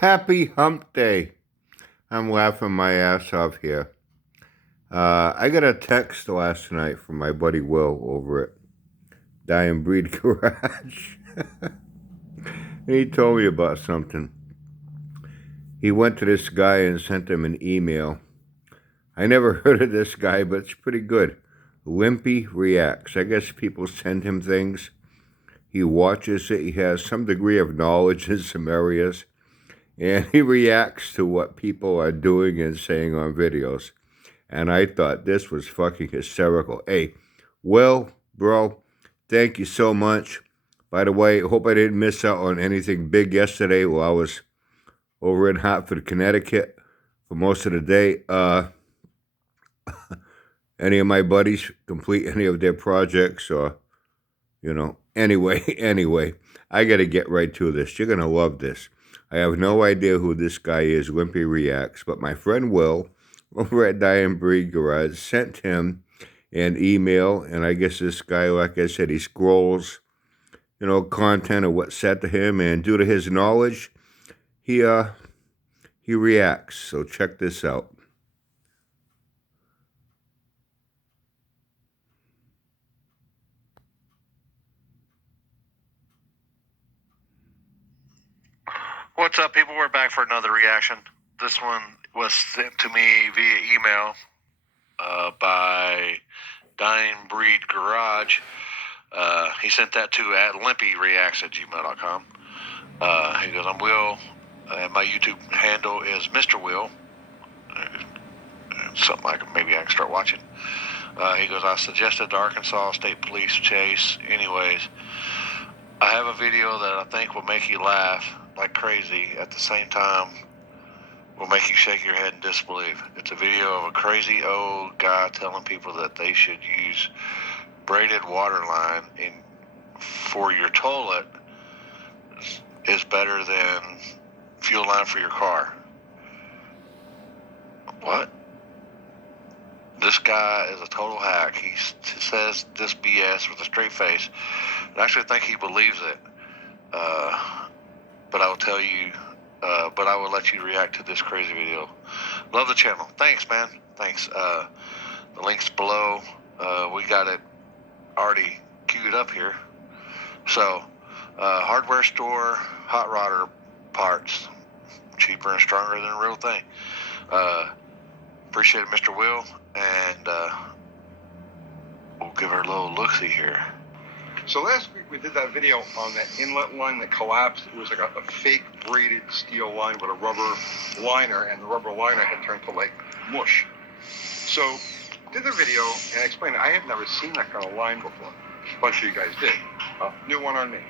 Happy Hump Day. I'm laughing my ass off here. I got a text last night from my buddy Will over at Dying Breed Garage. And he told me about something. He went to this guy and sent him an email. I never heard of this guy, but it's pretty good. Limpy Reacts. I guess people send him things. He watches it. He has some degree of knowledge in some areas. And he reacts to what people are doing and saying on videos. And I thought this was fucking hysterical. Hey, Will, bro, thank you so much. By the way, hope I didn't miss out on anything big yesterday while I was over in Hartford, Connecticut for most of the day. Any of my buddies complete any of their projects or, anyway, I got to get right to this. You're going to love this. I have no idea who this guy is, Wimpy Reacts, but my friend Will over at Dying Breed Garage sent him an email, and I guess this guy, like I said, he scrolls, content of what's said to him, and due to his knowledge, he reacts. So check this out. What's up, people? We're back for another reaction. This one was sent to me via email by Dying Breed Garage. He sent that to @limpyreacts@gmail.com. He goes, I'm Will, and my YouTube handle is Mr. Will. Something maybe I can start watching. He goes, I suggested the Arkansas State Police chase. Anyways, I have a video that I think will make you laugh like crazy. At the same time, will make you shake your head in disbelief. It's a video of a crazy old guy telling people that they should use braided water line for your toilet is better than fuel line for your car. What? This guy is a total hack. He says this BS with a straight face. I actually think he believes it. But I will tell you, but I will let you react to this crazy video. Love the channel. Thanks, man. Thanks. The link's below. We got it already queued up here. So, hardware store, hot rodder parts, cheaper and stronger than a real thing. Appreciate it, Mr. Will, and we'll give her a little look-see here. So last week we did that video on that inlet line that collapsed. It was like a fake braided steel line with a rubber liner, and the rubber liner had turned to like mush. So did the video and explained I had never seen that kind of line before. A bunch of you guys did. New one on me.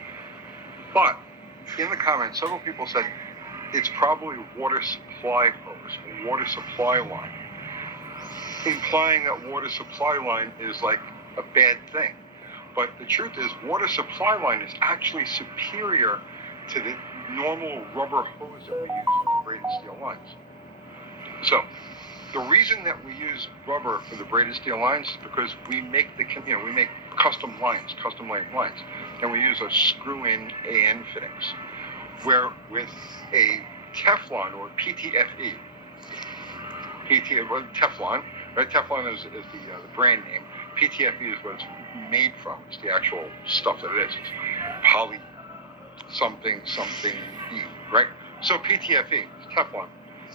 But in the comments, several people said it's probably water supply hose, water supply line, implying that water supply line is like a bad thing. But the truth is, water supply line is actually superior to the normal rubber hose that we use for the braided steel lines. So, the reason that we use rubber for the braided steel lines is because we make we make custom lines, custom length lines, and we use those screw-in AN fittings. Where with a Teflon or PTFE, Teflon, right? Teflon is the brand name. PTFE is what it's made from. It's the actual stuff that it is. It's poly something E, right? So PTFE, Teflon,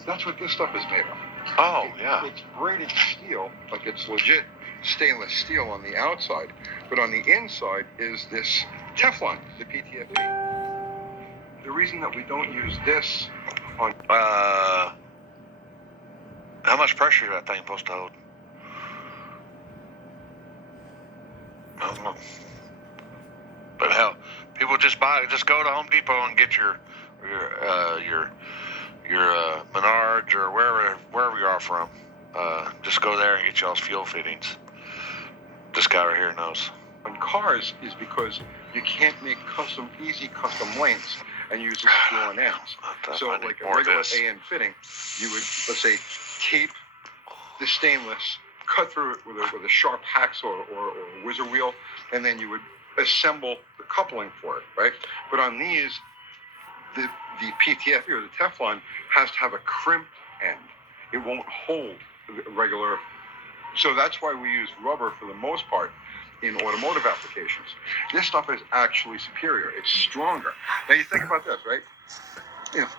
that's what this stuff is made of. Oh, yeah. It's braided steel, like it's legit stainless steel on the outside, but on the inside is this Teflon, the PTFE. The reason that we don't use this on... How much pressure is that thing supposed to hold? I don't know. But hell, people just go to Home Depot and get your Menards or wherever you are from. Just go there and get y'all's fuel fittings. This guy right here knows. On cars is because you can't make easy custom lengths and use a screw and ends. So like a regular AN fitting, you would, let's say, tape the stainless, cut through it with a sharp hacksaw or a whizzer wheel, and then you would assemble the coupling for it, right? But on these, the PTFE or the Teflon has to have a crimped end. It won't hold the regular. So that's why we use rubber for the most part in automotive applications. This stuff is actually superior. It's stronger. Now you think about this, right?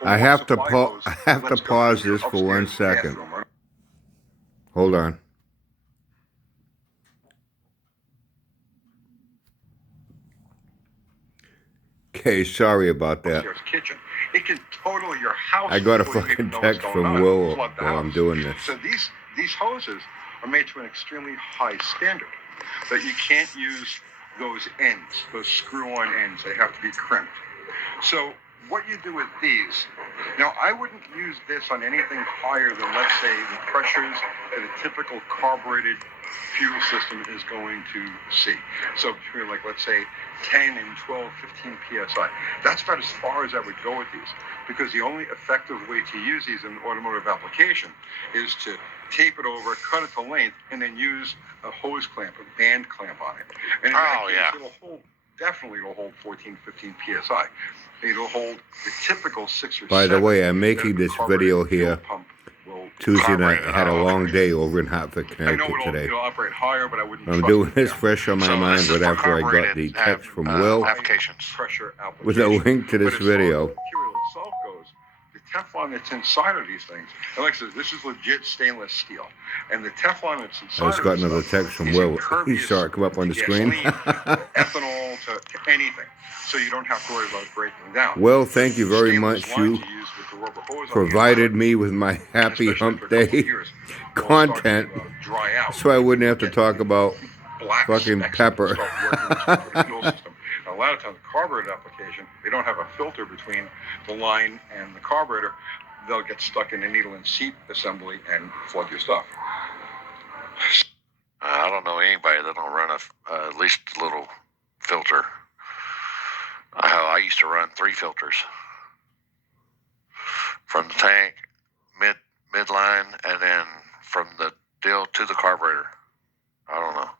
I have to pause this for 1 second. Hold on. Okay, sorry about that. Kitchen. It can total your house. I got a fucking text from Will while I'm doing this. So these hoses are made to an extremely high standard. That you can't use those ends, those screw-on ends. They have to be crimped. So what you do with these, now I wouldn't use this on anything higher than, let's say, the pressures that a typical carbureted fuel system is going to see. So between, like, let's say 10 and 12, 15 psi. That's about as far as I would go with these, because the only effective way to use these in an automotive application is to tape it over, cut it to length, and then use a hose clamp, a band clamp on it. And in that case, it'll hold, definitely it'll hold 14, 15 psi. It'll hold the typical 6 or 7. By the way, I'm making this video here Tuesday night. I had a long day over in Hartford, Connecticut today. It'll operate higher, but I wouldn't I'm doing this fresh on my mind right after I got the text from Will with a link to this video. The material itself goes, the Teflon that's inside of these things, and like I said, this is legit stainless steel, and the Teflon that's inside I just got another text from Will. He saw it come up on the screen. Ethanol to anything, so you don't have to worry about it breaking down. Well, thank you very much. You provided me with my Happy Hump Day content, so I wouldn't have to talk about fucking pepper. A lot of times, the carburetor application, they don't have a filter between the line and the carburetor. They'll get stuck in the needle and seat assembly and flood your stuff. I don't know anybody that don't run at least a little filter. I used to run 3 filters from the tank, midline, and then from the deal to the carburetor. I don't know,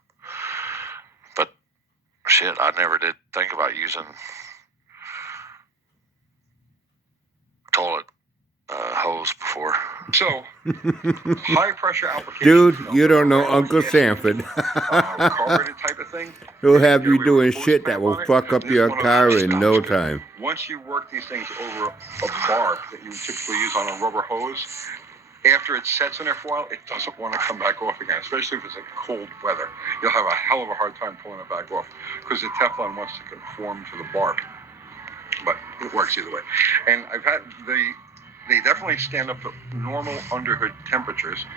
but shit, I never did think about using toilet hose before. So, high pressure application. Dude, you don't know Uncle Sanford. Carbureted type of thing. He'll have you doing shit that will fuck up your car in no time. Once you work these things over a barb that you typically use on a rubber hose, after it sets in there for a while, it doesn't want to come back off again, especially if it's like cold weather. You'll have a hell of a hard time pulling it back off because the Teflon wants to conform to the barb. But it works either way. And I've had they definitely stand up to normal underhood temperatures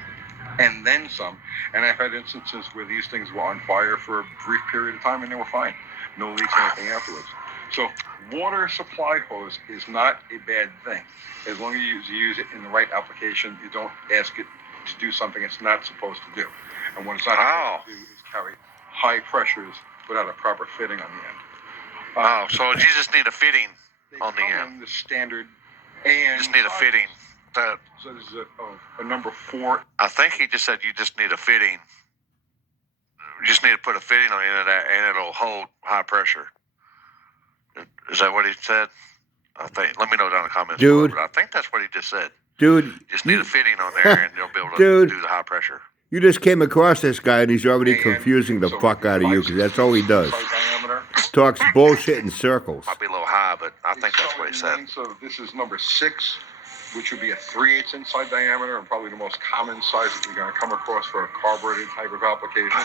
and then some. And I've had instances where these things were on fire for a brief period of time and they were fine. No leaks or anything afterwards. So water supply hose is not a bad thing. As long as you use it in the right application, you don't ask it to do something it's not supposed to do. And what it's not supposed to do is carry high pressures without a proper fitting on the end. So you just need a fitting on the end. The standard. And just need a fitting. So this is a number 4. I think he just said you just need a fitting. You just need to put a fitting on the end of that, and it'll hold high pressure. Is that what he said? I think. Let me know down in the comments. Dude, below, but I think that's what he just said. Dude, you just need a fitting on there, and they'll be able to do the high pressure. You just came across this guy, and he's already confusing the fuck out of you, because that's all he does. Talks bullshit in circles. Might be a little high, but I think that's what he said. So this is number 6, which would be a 3/8 inside diameter, and probably the most common size that you're going to come across for a carbureted type of application.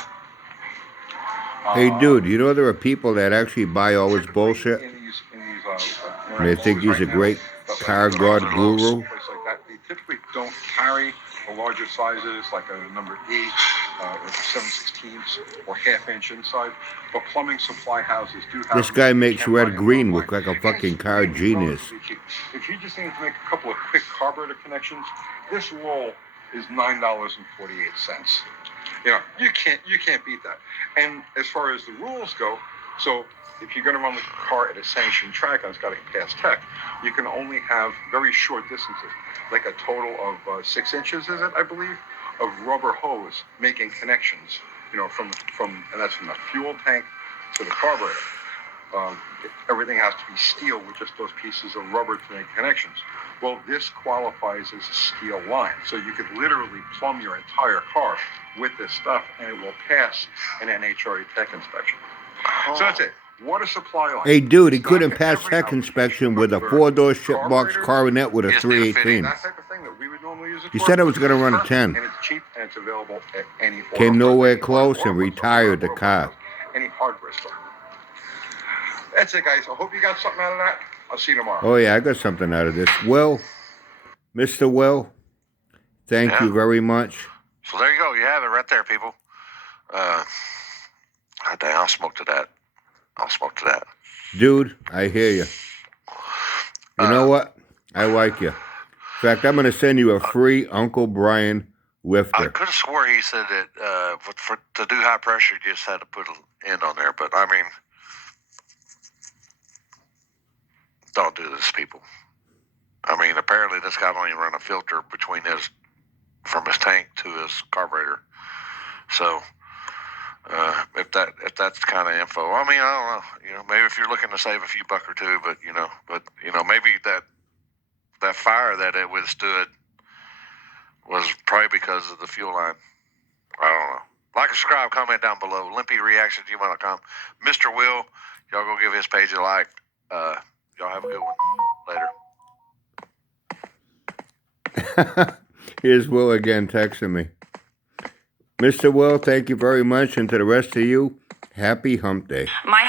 Hey, dude, you know there are people that actually buy all this bullshit? And they think he's a great car god guru. Like that. They typically don't carry the larger sizes, like a number 8, or 7/16 or 1/2 inch inside. But plumbing supply houses do have. This guy makes red green look like a fucking car genius. If you just need to make a couple of quick carburetor connections, this roll is $9.48. You know, you can't beat that. And as far as the rules go, so if you're going to run the car at a sanctioned track and it's got to pass tech, you can only have very short distances, like a total of 6 inches, is it, I believe, of rubber hose making connections, you know, from and that's from the fuel tank to the carburetor. Everything has to be steel with just those pieces of rubber to make connections. Well, this qualifies as a steel line. So you could literally plumb your entire car with this stuff and it will pass an NHRA tech inspection. So that's it. Water supply line. Hey, dude, he It's couldn't not pass every tech application, inspection but with a for four-door shipbox carburetors, Coronet with a Just need a 318. fitting. that type of thing that we would normally use it He for. said it was going to run a Perfect. 10. And it's cheap and it's available at any auto Came nowhere any close auto and store, retired the auto car. store, any hardware store. That's it, guys. I hope you got something out of that. I'll see you tomorrow. Oh, yeah, I got something out of this. Will, Mr. Will, thank you very much. So there you go. You have it right there, people. God dang, I'll smoke to that. I'll smoke to that. Dude, I hear you. You know what? I like you. In fact, I'm going to send you a free Uncle Brian I lifter. could have swore he said that to do high pressure, you just had to put an end on there. But, I mean, don't do this, people. I mean, apparently this guy don't even run a filter from his tank to his carburetor. So, if that's the kind of info, I mean, I don't know. Maybe if you're looking to save a few buck or two, but maybe that fire that it withstood was probably because of the fuel line. I don't know. Like, subscribe, comment down below. LimpyReactions@gmail.com. Mr. Will, y'all go give his page a like. Y'all have a good one. Later. Here's Will again texting me. Mr. Will, thank you very much. And to the rest of you, happy hump day. My